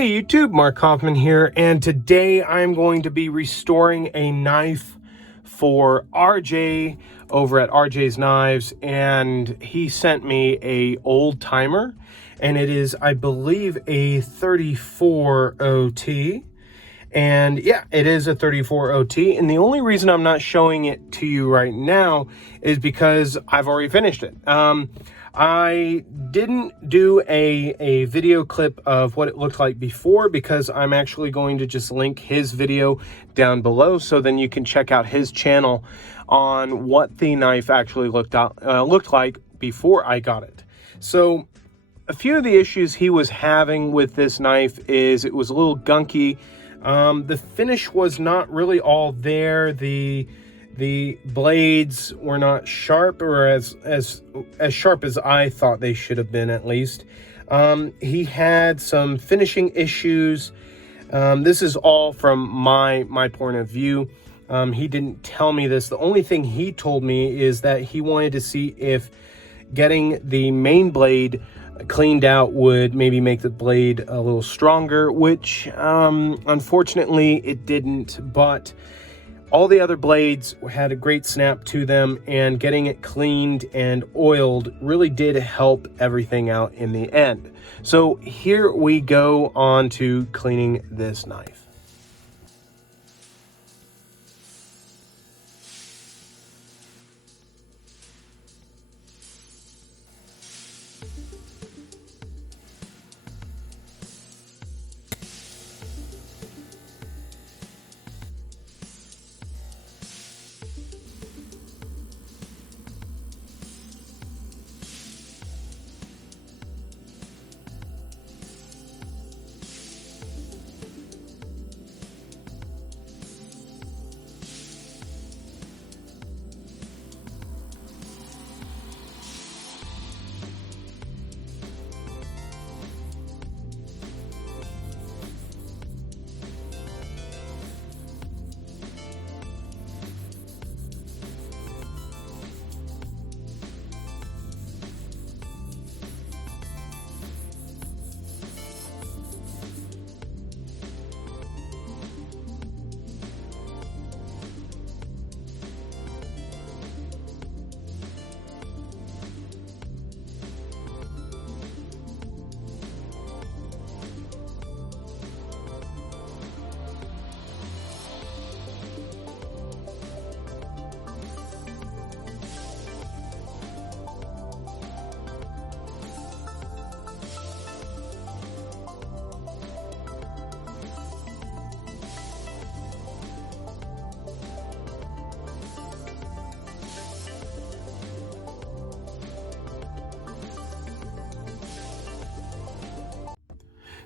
Hey YouTube, Mark Hoffman here, and today I'm going to be restoring a knife for RJ over at RJ's Knives, and he sent me a old timer, and it is, I believe, a 34 OT. And yeah, it is a 34 OT, and the only reason I'm not showing it to you right now is because I've already finished it. I didn't do a video clip of what it looked like before because I'm actually going to just link his video down below, so then you can check out his channel on what the knife actually looked like before I got it. So a few of the issues he was having with this knife is it was a little gunky. The finish was not really all there. The blades were not sharp, or as sharp as I thought they should have been, at least. He had some finishing issues. This is all from my point of view. He didn't tell me this. The only thing he told me is that he wanted to see if getting the main blade cleaned out would maybe make the blade a little stronger, which unfortunately it didn't, but all the other blades had a great snap to them, and getting it cleaned and oiled really did help everything out in the end. So here we go on to cleaning this knife.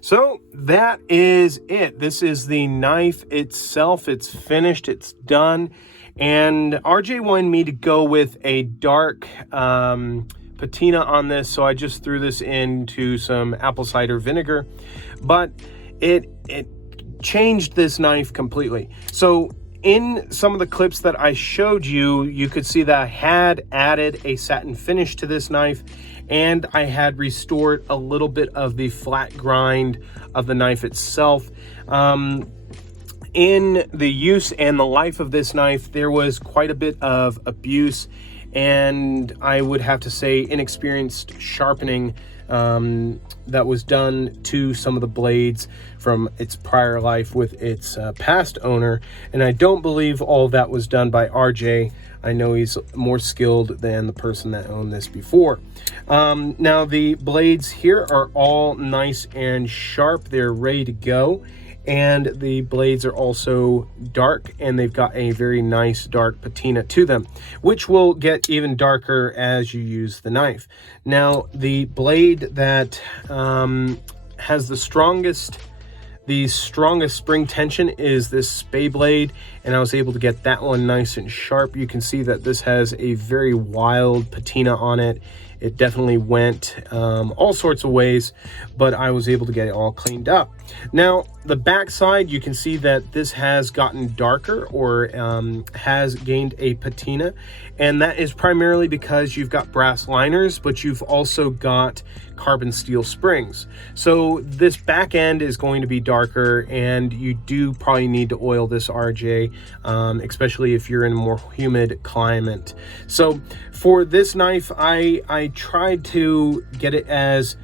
So that is it. This is the knife itself. It's finished, it's done. And RJ wanted me to go with a dark patina on this, so I just threw this into some apple cider vinegar. But it changed this knife completely. So in some of the clips that I showed you, you could see that I had added a satin finish to this knife, and I had restored a little bit of the flat grind of the knife itself. In the use and the life of this knife, there was quite a bit of abuse, and I would have to say inexperienced sharpening that was done to some of the blades from its prior life with its past owner, and I don't believe all that was done by RJ. I know he's more skilled than the person that owned this before. Now the blades here are all nice and sharp. They're ready to go, and the blades are also dark, and they've got a very nice dark patina to them, which will get even darker as you use the knife. Now the blade that has the strongest spring tension is this spay blade, and I was able to get that one nice and sharp. You can see that this has a very wild patina on it. It definitely went all sorts of ways, but I was able to get it all cleaned up. Now, the back side, you can see that this has gotten darker, or has gained a patina, and that is primarily because you've got brass liners, but you've also got carbon steel springs. So this back end is going to be darker, and you do probably need to oil this RJ, especially if you're in a more humid climate. So for this knife, I tried to get it as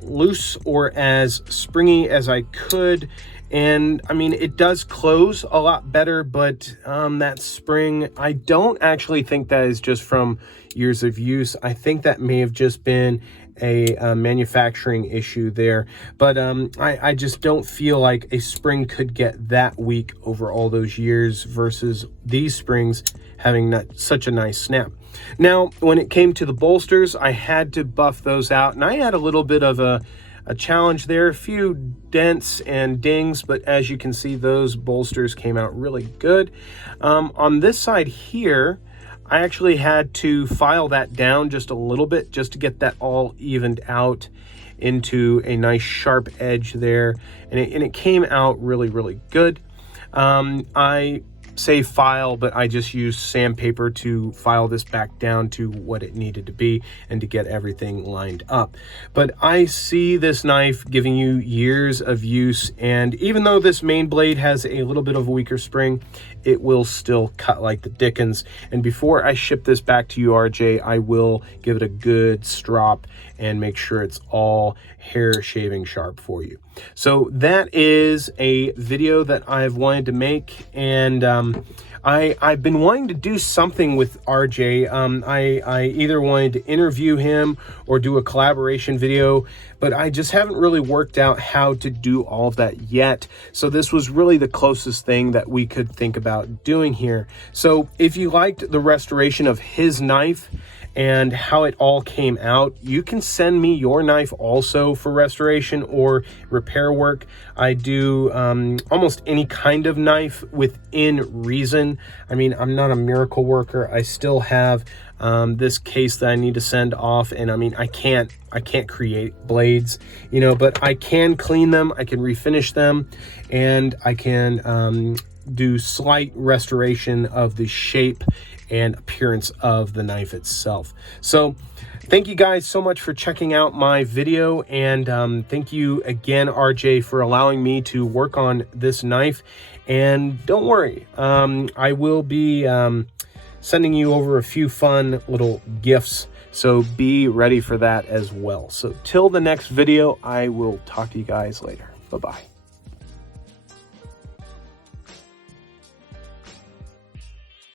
loose or as springy as I could. And I mean, it does close a lot better, but that spring, I don't actually think that is just from years of use. I think that may have just been a manufacturing issue there. But I just don't feel like a spring could get that weak over all those years versus these springs having such a nice snap. Now, when it came to the bolsters, I had to buff those out, and I had a little bit of a challenge there, a few dents and dings, but as you can see, those bolsters came out really good. On this side here, I actually had to file that down just a little bit just to get that all evened out into a nice sharp edge there, and it came out really, really good. I say file, but I just used sandpaper to file this back down to what it needed to be and to get everything lined up. But I see this knife giving you years of use, and even though this main blade has a little bit of a weaker spring, it will still cut like the dickens. And before I ship this back to you, RJ, I will give it a good strop and make sure it's all hair shaving sharp for you. So that is a video that I've wanted to make, and I've been wanting to do something with RJ. I either wanted to interview him or do a collaboration video, but I just haven't really worked out how to do all of that yet. So this was really the closest thing that we could think about doing here. So if you liked the restoration of his knife and how it all came out, you can send me your knife also for restoration or repair work. I do almost any kind of knife within reason. I mean, I'm not a miracle worker. I still have this case that I need to send off, and I mean, I can't create blades, you know, but I can clean them, I can refinish them, and I can do slight restoration of the shape and appearance of the knife itself. So thank you guys so much for checking out my video, and thank you again, RJ, for allowing me to work on this knife. And don't worry, I will be sending you over a few fun little gifts, so be ready for that as well. So till the next video, I will talk to you guys later. Bye-bye.